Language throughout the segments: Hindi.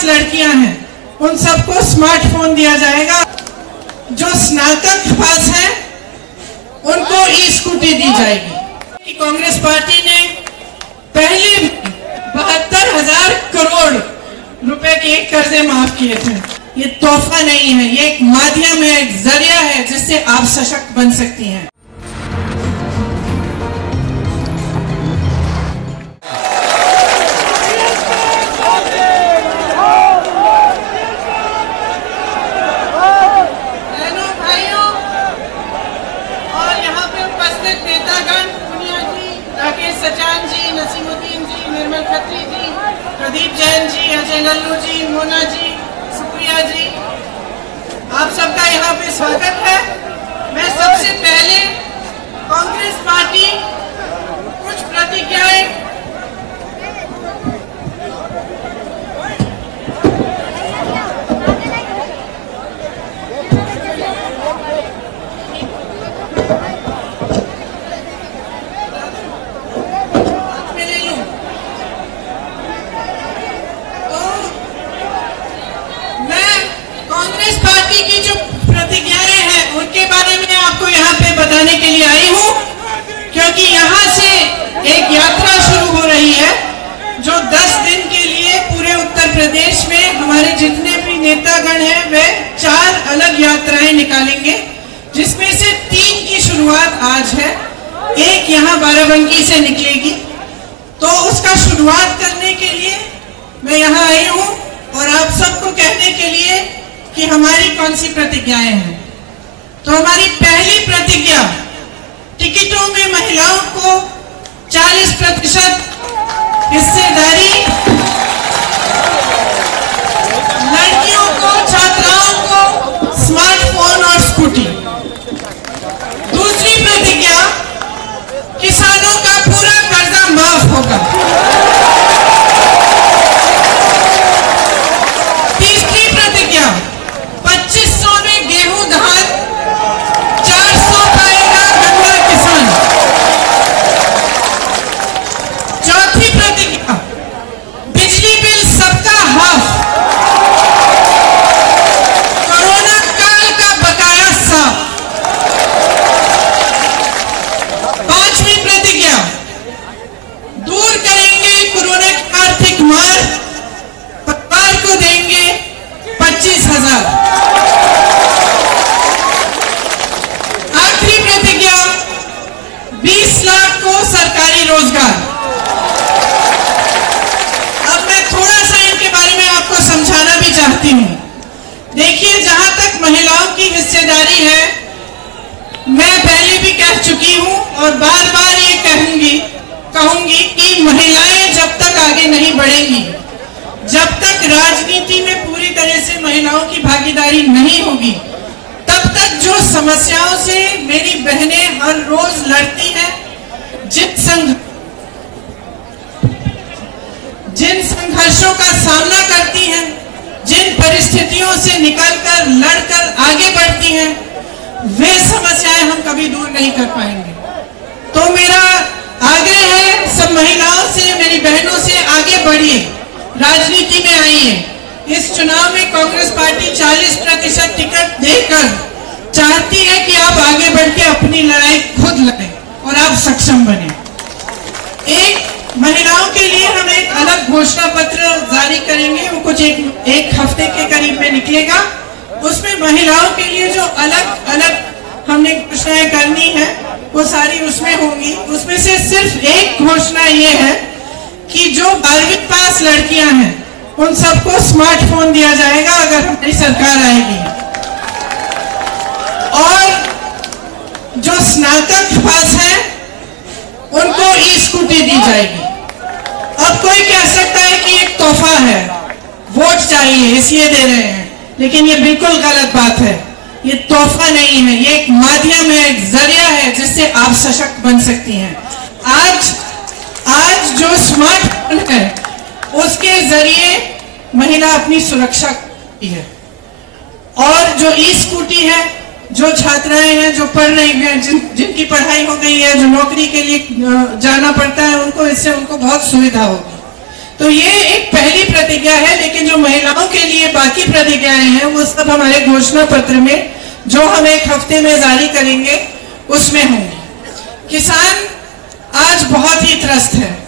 पास लड़कियां हैं उन सबको स्मार्टफोन दिया जाएगा। जो स्नातक पास है उनको ई स्कूटी दी जाएगी। कि कांग्रेस पार्टी ने पहले 72,000 करोड़ रुपए के कर्जे माफ किए थे। ये तोहफा नहीं है, ये एक माध्यम है, एक जरिया है जिससे आप सशक्त बन सकती हैं। सचान जी, नसीमुद्दीन जी, निर्मल खत्री जी, प्रदीप जैन जी, अजय लल्लू जी, मोना जी, सुप्रिया जी, आप सबका यहाँ पे स्वागत है। मैं सबसे पहले कांग्रेस पार्टी कुछ प्रतिज्ञाएं की जो प्रतिज्ञाएं हैं उनके बारे में आपको यहाँ पे बताने के लिए आई हूँ, क्योंकि यहाँ से एक यात्रा शुरू हो रही है जो 10 दिन के लिए पूरे उत्तर प्रदेश में हमारे जितने भी नेतागण हैं वे 4 अलग यात्राएं निकालेंगे, जिसमें से 3 की शुरुआत आज है, एक यहाँ बाराबंकी से निकलेगी। तो उसका शुरुआत करने के लिए मैं यहाँ आई हूँ और आप सबको कहने के लिए कि हमारी कौन सी प्रतिज्ञाएं हैं। तो हमारी पहली प्रतिज्ञा, टिकटों में महिलाओं को 40% हिस्सेदारी, लड़कियों को, छात्राओं को स्मार्टफोन और स्कूटी। दूसरी प्रतिज्ञा, किसानों का पूरा कर्जा माफ होगा। आखिरी प्रतिज्ञा, 20 लाख को सरकारी रोजगार। अब मैं थोड़ा सा इनके बारे में आपको समझाना भी चाहती हूँ। देखिए, जहां तक महिलाओं की हिस्सेदारी है, मैं पहले भी कह चुकी हूँ और बार बार ये कहूंगी कि महिलाएं जब तक आगे नहीं बढ़ेंगी, जब तक राजनीति में पूरी तरह से महिलाओं की भागीदारी नहीं होगी, तब तक जो समस्याओं से मेरी बहनें हर रोज लड़ती हैं, जिन संघर्षों का सामना करती हैं, जिन परिस्थितियों से निकलकर लड़कर आगे बढ़ती हैं, वे समस्याएं हम कभी दूर नहीं कर पाएंगे। तो मेरा आग्रह है सब महिलाओं से, मेरी बहनों से, आगे बढ़िए, राजनीति में आइए। इस चुनाव में कांग्रेस पार्टी 40% टिकट देकर चाहती है कि आप आगे बढ़ के अपनी लड़ाई खुद लड़ें और आप सक्षम बने। एक महिलाओं के लिए हम एक अलग घोषणा पत्र जारी करेंगे, वो कुछ एक हफ्ते के करीब में निकलेगा। उसमें महिलाओं के लिए जो अलग अलग हमने घोषणाएं करनी है वो सारी उसमें होंगी। उसमें से सिर्फ एक घोषणा ये है कि जो 12वीं पास लड़कियां हैं उन सबको स्मार्टफोन दिया जाएगा अगर हमारी सरकार आएगी, और जो स्नातक पास है उनको ई स्कूटी दी जाएगी। अब कोई कह सकता है कि एक तोहफा है, वोट चाहिए इसलिए दे रहे हैं, लेकिन ये बिल्कुल गलत बात है। ये तोहफा नहीं है, ये एक माध्यम है, एक जरिया है जिससे आप सशक्त बन सकती हैं। आज जो स्मार्टफोन है उसके जरिए महिला अपनी सुरक्षा करती है, और जो ई स्कूटी है, जो छात्राएं हैं जो पढ़ रही हैं, जिनकी पढ़ाई हो गई है, जो नौकरी के लिए जाना पड़ता है, उनको इससे उनको बहुत सुविधा होगी। तो ये एक पहली प्रतिज्ञा है, लेकिन जो महिलाओं के लिए बाकी प्रतिज्ञाएं हैं वो सब हमारे घोषणा पत्र में, जो हम एक हफ्ते में जारी करेंगे, उसमें होंगी। किसान आज बहुत ही त्रस्त है।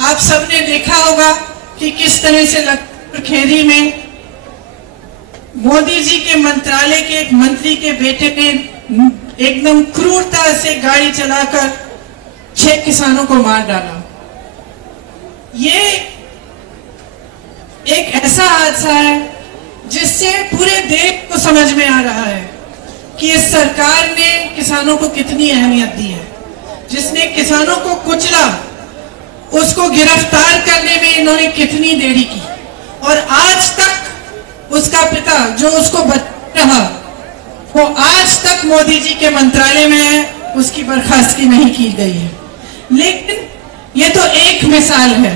आप सबने देखा होगा कि किस तरह से लखनऊ खेरी में मोदी जी के मंत्रालय के एक मंत्री के बेटे ने एकदम क्रूरता से गाड़ी चलाकर 6 किसानों को मार डाला। ये एक ऐसा हादसा है जिससे पूरे देश को समझ में आ रहा है कि इस सरकार ने किसानों को कितनी अहमियत दी है। जिसने किसानों को कुचला, उसको गिरफ्तार करने में इन्होंने कितनी देरी की, और आज तक उसका पिता जो उसको बचा रहा, वो आज तक मोदी जी के मंत्रालय में है, उसकी बर्खास्तगी नहीं की गई है। लेकिन ये तो एक मिसाल है।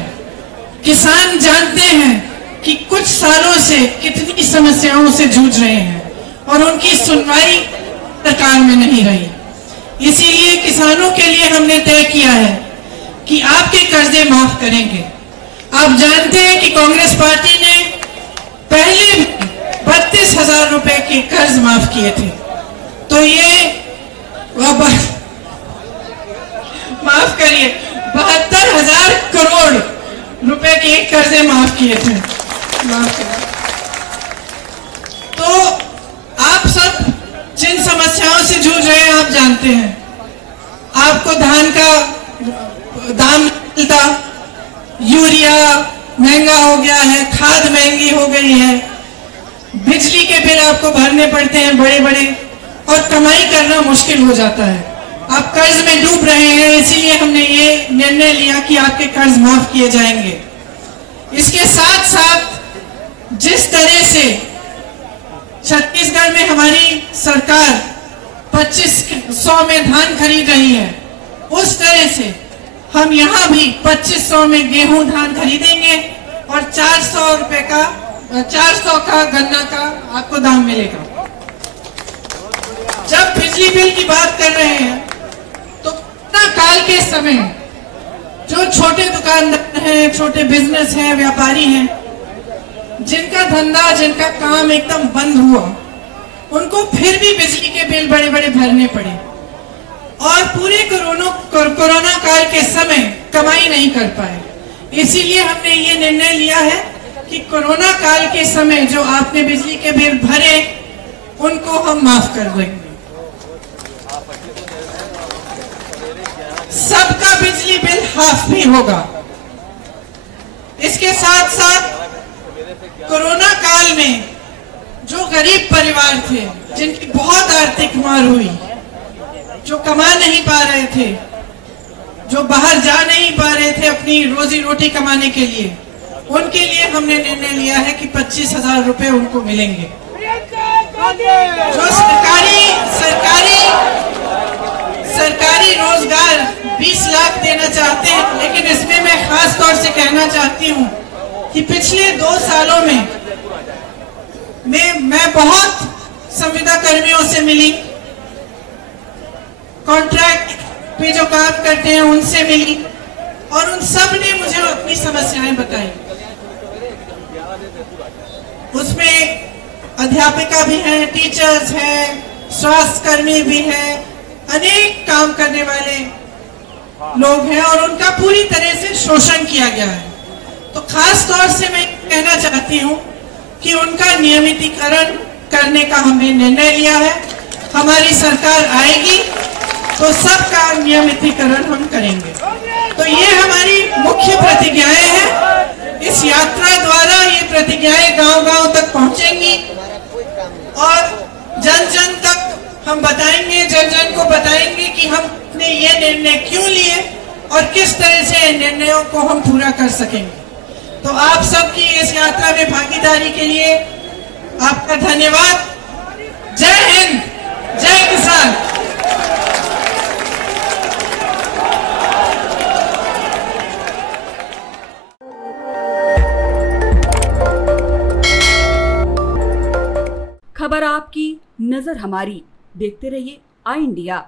किसान जानते हैं कि कुछ सालों से कितनी समस्याओं से जूझ रहे हैं और उनकी सुनवाई सरकार में नहीं रही। इसीलिए किसानों के लिए हमने तय किया है कि आपके कर्जे माफ करेंगे। आप जानते हैं कि कांग्रेस पार्टी ने पहले 32,000 रुपए के कर्ज माफ किए थे, तो ये माफ करिए 72,000 करोड़ रुपए के कर्जे माफ किए थे। तो आप सब जिन समस्याओं से जूझ रहे हैं, आप जानते हैं। आपको धान का दाम मिलता, यूरिया महंगा हो गया है, खाद महंगी हो गई है, बिजली के बिल आपको भरने पड़ते हैं बड़े बड़े, और कमाई करना मुश्किल हो जाता है। आप कर्ज में डूब रहे हैं, इसीलिए हमने ये निर्णय लिया कि आपके कर्ज माफ किए जाएंगे। इसके साथ साथ जिस तरह से छत्तीसगढ़ में हमारी सरकार 2500 में धान खरीद रही है, उस तरह से हम यहाँ भी 2500 में गेहूं धान खरीदेंगे और 400 का गन्ना का आपको दाम मिलेगा। जब बिजली बिल की बात कर रहे हैं, तो कोरोना काल के समय जो छोटे दुकानदार हैं, छोटे बिजनेस हैं, व्यापारी हैं, जिनका धंधा, जिनका काम एकदम बंद हुआ, उनको फिर भी बिजली के बिल बड़े बड़े भरने पड़े और पूरे कोरोना काल के समय कमाई नहीं कर पाए। इसीलिए हमने ये निर्णय लिया है कि कोरोना काल के समय जो आपने बिजली के बिल भरे, उनको हम माफ कर देंगे। सबका बिजली बिल हाफ भी होगा। इसके साथ साथ कोरोना काल में जो गरीब परिवार थे, जिनकी बहुत आर्थिक मार हुई, जो कमा नहीं पा रहे थे, जो बाहर जा नहीं पा रहे थे अपनी रोजी रोटी कमाने के लिए, उनके लिए हमने निर्णय लिया है कि 25,000 रुपए उनको मिलेंगे। जो सरकारी रोजगार 20 लाख देना चाहते हैं, लेकिन इसमें मैं खास तौर से कहना चाहती हूँ कि पिछले 2 सालों में मैं बहुत संविदा कर्मियों से मिली, कॉन्ट्रैक्ट पे जो काम करते हैं उनसे मिली, और उन सब ने मुझे अपनी समस्याएं बताई। उसमें अध्यापिका भी हैं, टीचर्स हैं, स्वास्थ्य कर्मी भी हैं, अनेक काम करने वाले लोग हैं, और उनका पूरी तरह से शोषण किया गया है। तो खास तौर से मैं कहना चाहती हूँ कि उनका नियमितीकरण करने का हमने निर्णय लिया है। हमारी सरकार आएगी तो सबका नियमितीकरण हम करेंगे। तो ये हमारी मुख्य प्रतिज्ञाएं हैं। इस यात्रा द्वारा ये प्रतिज्ञाएं गांव-गांव तक पहुंचेंगी और जन जन तक हम बताएंगे, जन जन को बताएंगे कि हमने ये निर्णय क्यों लिए और किस तरह से निर्णयों को हम पूरा कर सकेंगे। तो आप सबकी इस यात्रा में भागीदारी के लिए आपका धन्यवाद। जय हिंद, जय किसान। खबर आपकी, नजर हमारी। देखते रहिए आई इंडिया।